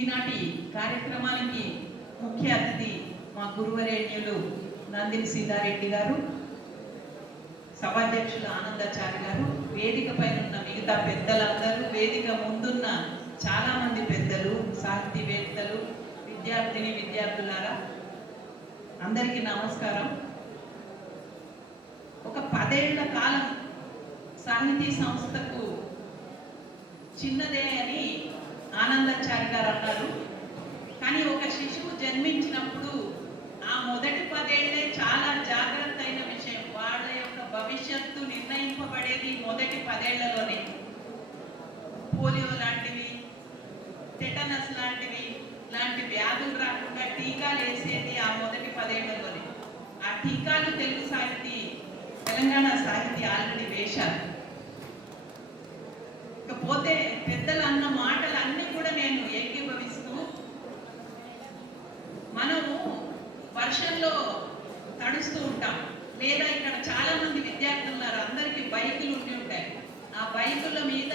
ఈనాటి కార్యక్రమానికి ముఖ్య అతిథి మా గురువరేణ్యులు నందిని సీతారెడ్డి గారు, సభాధ్యక్షులు ఆనందాచారి గారు, వేదిక పైన ఉన్న మిగతా పెద్దలందరూ, వేదిక ముందున్న చాలా మంది పెద్దలు, సాహితీవేత్తలు, విద్యార్థులారా అందరికీ నమస్కారం. ఒక 10 ఏళ్ల కాలం సాహితీ సంస్థకు చిన్నదే అని ఆనందాచారి గారు అన్నారు. కానీ ఒక శిశువు జన్మించినప్పుడు ఆ మొదటి 10 ఏళ్లే చాలా జాగ్రత్త అయిన విషయం. వాళ్ళ యొక్క భవిష్యత్తు నిర్ణయింపబడేది మొదటి 10 ఏళ్లలోనే. పోలియో లాంటివి, టెటనస్ లాంటి వ్యాధులు రాకుండా టీకాలు వేసేది ఆ మొదటి 10 ఏళ్లలోనే. ఆ టీకాలు తెలుగు సాహితీ, తెలంగాణ సాహితీ ఆల్రెడీ వేశారు. ఇకపోతే పెద్దలు అన్న మాటలన్నీ కూడా నేను ఏకీభవిస్తూ, మనము వర్షంలో తడుస్తూ ఉంటాం, లేదా ఇక్కడ చాలా మంది విద్యార్థులు ఉన్నారు, అందరికీ బైకులు ఉండి ఉంటాయి. ఆ బైకుల మీద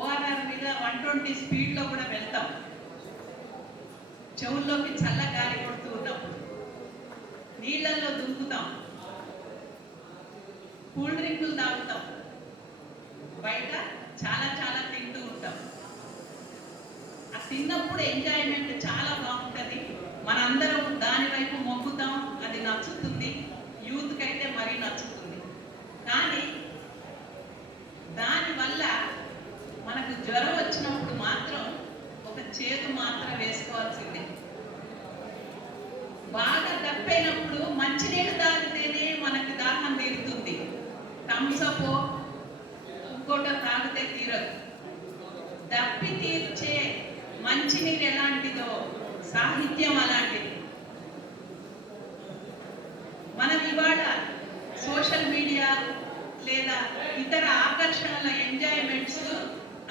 ఓఆర్ఆర్ మీద 120 స్పీడ్లో కూడా వెళ్తాం. చెవుల్లోకి చల్ల గాలి కొడుతూ ఉన్నప్పుడు నీళ్ళల్లో దుంకుతాం, కూల్ డ్రింకులు తాగుతాం, బయట చాలా చాలా తింటూ ఉంటాం. ఆ తిన్నప్పుడు ఎంజాయ్మెంట్ చాలా బాగుంటుంది. మనందరం దాని వైపు మొక్కుతాం, అది నచ్చుతుంది, యూత్కి అయితే మరీ నచ్చుతుంది. కానీ దానివల్ల మనకు జ్వరం వచ్చినప్పుడు మాత్రం ఒక చేదు మాత్రం వేసుకోవాల్సిందే. బాగా దప్పైనప్పుడు మంచినీళ్ళు తాగితేనే మనకు దాహం తీరుతుంది. థమ్సప్ ఇంకోట తాగితే తీరదు. దప్పి తీర్చే మంచినీరు ఎలాంటిదో సాహిత్యం అలాంటిది. మనం ఇవాళ సోషల్ మీడియా లేదా ఇతర ఆకర్షణల ఎంజాయ్మెంట్స్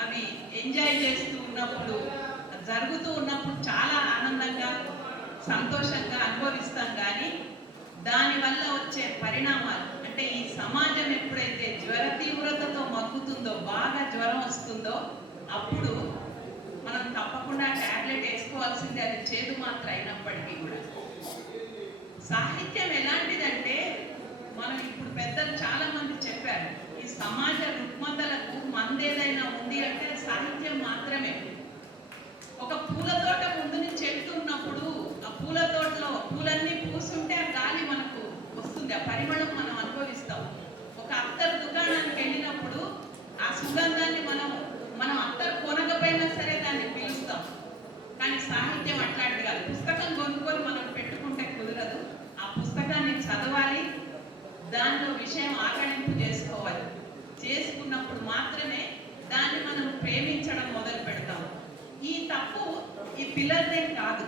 అవి ఎంజాయ్ చేస్తూ ఉన్నప్పుడు, జరుగుతూ ఉన్నప్పుడు చాలా ఆనందంగా సంతోషంగా అనుభవిస్తాం. కానీ దానివల్ల వచ్చే పరిణామాలు అంటే ఈ సమాజం ఎప్పుడైతే జ్వర తీవ్రతతో మగ్గుతుందో, బాగా జ్వరం వస్తుందో, అప్పుడు మనం తప్పకుండా టాబ్లెట్ వేసుకోవాల్సిందే, అది చేదు మాత్రం అయినప్పటికీ కూడా. సాహిత్యం ఎలాంటిదంటే, మనం ఇప్పుడు పెద్దలు చాలా మంది చెప్పారు, ఈ సమాజ రుగ్మతలకు మందేదైనా ఉంది అంటే సాహిత్యం మాత్రమే. ఒక పూల తోట ముందు నుంచి వెళ్తున్నప్పుడు ఆ పూల తోటలో పూలన్నీ పూసుంటే ఆ గాలి మనకు వస్తుంది, ఆ పరిమళం మనం అనుభవిస్తాం. ఒక అత్తరు దుకాణానికి వెళ్ళినప్పుడు ఆ సుగంధాన్ని మనం అత్తరు కొనకపోయినా సరే దాన్ని పిలుస్తాం. కానీ సాహిత్యం అట్లాంటిది కాదు. పుస్తకం కొనుక్కొని మనం పెట్టుకుంటే కుదరదు. ఆ పుస్తకాన్ని చదవాలి, దానిలో విషయం ఆకళింపు చేసుకోవాలి. చేసుకున్నప్పుడు మాత్రమే దాన్ని మనం ప్రేమించడం మొదలు పెడతాం. ఈ తప్పు ఈ పిల్లలదే కాదు.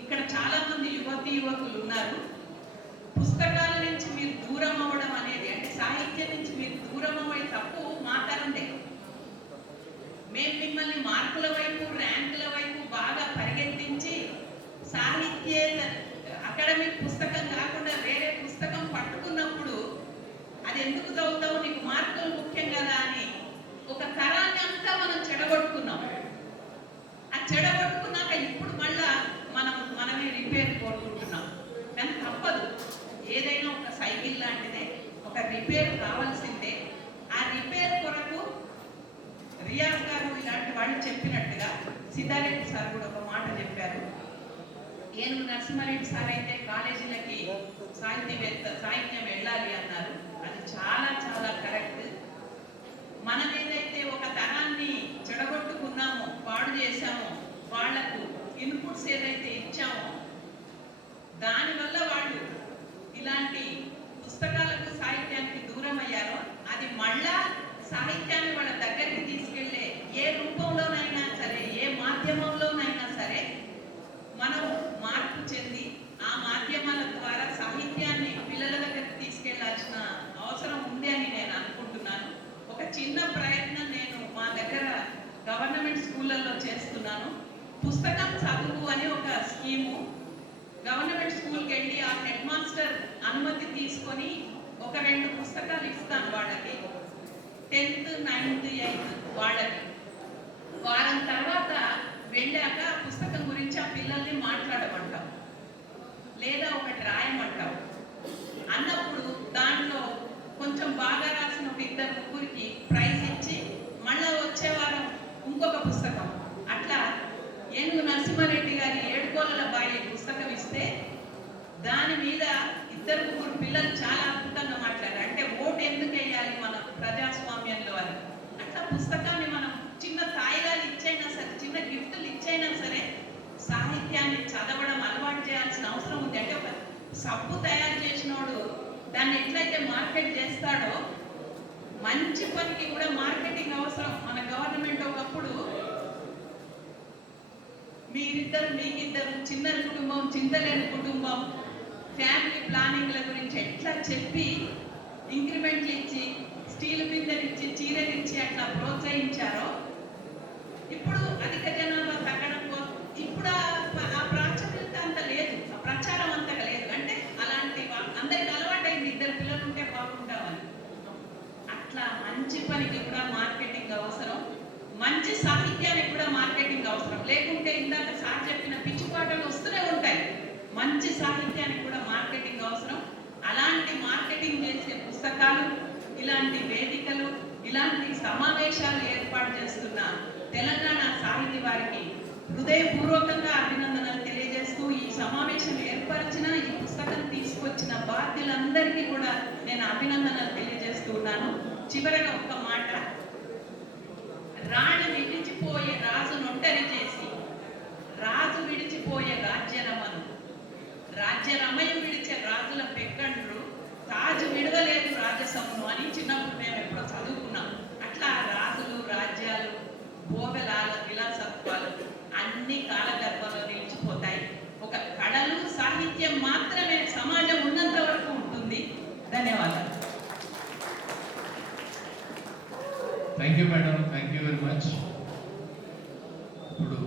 ఇక్కడ చాలా మంది యువకులు ఉన్నారు. పుస్తకాల నుంచి మీరు దూరం అవ్వడం అనేది, అంటే సాహిత్యం నుంచి మీరు దూరం అవ్వే తప్పు మా తరందే. మేము మిమ్మల్ని మార్కుల వైపు, ర్యాంకుల వైపు బాగా పరిగెత్తించి అకాడమిక్ పుస్తకం కాకుండా వేరే పుస్తకం పట్టుకున్నప్పుడు అది ఎందుకు చదువుతావు, నీకు మార్కులు ముఖ్యం కదా అని ఒక తరాన్ని అంతా మనం చెడగొట్టుకున్నాం. ఆ చెడగొట్టుకున్నాక ఇప్పుడు మళ్ళా మనమే రిపేర్ కోరుకుంటున్నాం. కానీ తప్పదు. ఏదైనా ఒక సైకిల్ లాంటిదే, ఒక రిపేర్ కావాల్సిందే. ఆ రిపేర్ కొరకు రియాజ్ గారు ఇలాంటి వాళ్ళు చెప్పినట్టుగా సీతారెడ్డి సార్ కూడా ఒక మాట చెప్పారు. ఏనుగు నరసింహారెడ్డి సార్ అయితే కాలేజీలకి సాహిత్యం వెళ్ళాలి అన్నారు. అది చాలా చాలా కరెక్ట్. మనం ఏదైతే ఒక తరాన్ని చెడగొట్టుకున్నామో, పాడు చేశామో, వాళ్లకు ఇన్పుట్స్ ఏదైతే ఇచ్చామో, దానివల్ల వాళ్ళు ఇలాంటి పుస్తకాలకు, సాహిత్యానికి దూరం అయ్యారో, అది మళ్ళా సాహిత్యాన్ని వాళ్ళ దగ్గరికి తీసుకెళ్లే ఏ రూపంలోనైనా సరే, ఏ మాధ్యమంలోనైనా సరే మనం మార్పు చెంది ఆ మాధ్యమాల ద్వారా సాహిత్యాన్ని పిల్లల దగ్గరికి తీసుకెళ్లాల్సిన అవసరం ఉంది అని నేను అనుకుంటున్నాను. ఒక చిన్న ప్రయత్నం నేను మా దగ్గర గవర్నమెంట్ స్కూళ్ళల్లో చేస్తున్నాను. పుస్తకం చదువు అని ఒక స్కీము. గవర్నమెంట్ స్కూల్కి వెళ్ళి ఆ హెడ్ మాస్టర్ అనుమతి తీసుకొని ఒక 2 పుస్తకాలు ఇస్తాను వాళ్ళకి. 10th, 9th, 8th వాళ్ళకి. వారం తర్వాత వెళ్ళాక పుస్తకం గురించి ఆ పిల్లల్ని మాట్లాడమంటాం, లేదా ఒకటి రాయమంటాం. అన్నప్పుడు దాంట్లో కొంచెం బాగా రాసిన ఒక ఇద్దరు ముగ్గురికి ప్రైజ్ ఇచ్చి మళ్ళా వచ్చే వారం ఇంకొక పుస్తకం. అట్లా ఏనుగు నరసింహారెడ్డి గారి ఏడుకోలల బాయి పుస్తకం ఇస్తే దాని మీద ఇద్దరు ముగ్గురు పిల్లలు చాలా అద్భుతంగా మాట్లాడారు. అంటే ఓటు ఎందుకు వేయాలి మన ప్రజాస్వామ్యంలో అని. అట్లా పుస్తకాన్ని మనం చిన్న తాయిలాలు ఇచ్చైనా సరే, చిన్న గిఫ్ట్లు ఇచ్చైనా సరే సాహిత్యాన్ని చదవడం అలవాటు చేయాల్సిన అవసరం ఉంది. అంటే ఒక సబ్బు తయారు చేసినోడు దాన్ని ఎట్లయితే మార్కెట్ చేస్తాడో మంచి పనికి కూడా మార్కెటింగ్ అవసరం. మన గవర్నమెంట్ ఒకప్పుడు మీకిద్దరు చిన్న కుటుంబం, చింతలేని కుటుంబం, ఫ్యామిలీ ప్లానింగ్ల గురించి ఎట్లా చెప్పి ఇంక్రిమెంట్లు ఇచ్చి, స్టీల్ బిందెలు ఇచ్చి, చీరలు ఇచ్చి అట్లా ప్రోత్సహించారో ఇప్పుడు అధిక జనాభా తగ్గడం ఇప్పుడు ఆ ప్రాచుర్యత అంత లేదు, ఆ ప్రచారం అంతగా లేదు. అంటే అలాంటి అందరికి అలవాటైంది ఇద్దరు పిల్లలు ఉంటే బాగుంటామని. అట్లా మంచి పనికి కూడా మార్కెటింగ్ అవసరం, మంచి సాహిత్యానికి కూడా మార్కెటింగ్ అవసరం. లేకుంటే ఇందాక సార్ చెప్పిన పిచ్చి పాటలు వస్తూనే ఉంటాయి. మంచి సాహిత్యానికి కూడా మార్కెటింగ్ అవసరం. అలాంటి మార్కెటింగ్ చేసే పుస్తకాలు, ఇలాంటి వేదికలు, ఇలాంటి సమావేశాలు ఏర్పాటు చేస్తున్న తెలంగాణ సాహితీ వారికి హృదయపూర్వకంగా అభినందనలు తెలియజేస్తూ, ఈ సమావేశం ఏర్పరిచిన, ఈ పుస్తకం తీసుకొచ్చిన బాధ్యులందరికీ కూడా నేను అభినందనలు తెలియజేస్తూ ఉన్నాను. చివరగా ఒక్క మాట, రాణి విడిచిపోయే రాజు నొట్టరి చేసి రాజు విడిచిపోయే రాజ్యరమను, రాజ్యరమయం విడిచే రాజుల పెక్కండ్రు, రాజు విడవలేదు రాజసమును అని చిన్నప్పుడు మేము ఎప్పుడో చదువుకున్నాం. అట్లా రాజులు, రాజ్యాలు, భోగలాలు, విలాసత్వాలు అన్ని కాలగర్భంలో నిలిచిపోతాయి. ఒక కళలు, సాహిత్యం మాత్రమే సమాజం ఉన్నంత వరకు ఉంటుంది. ధన్యవాదాలు. Thank you madam, thank you very much. ఇప్పుడు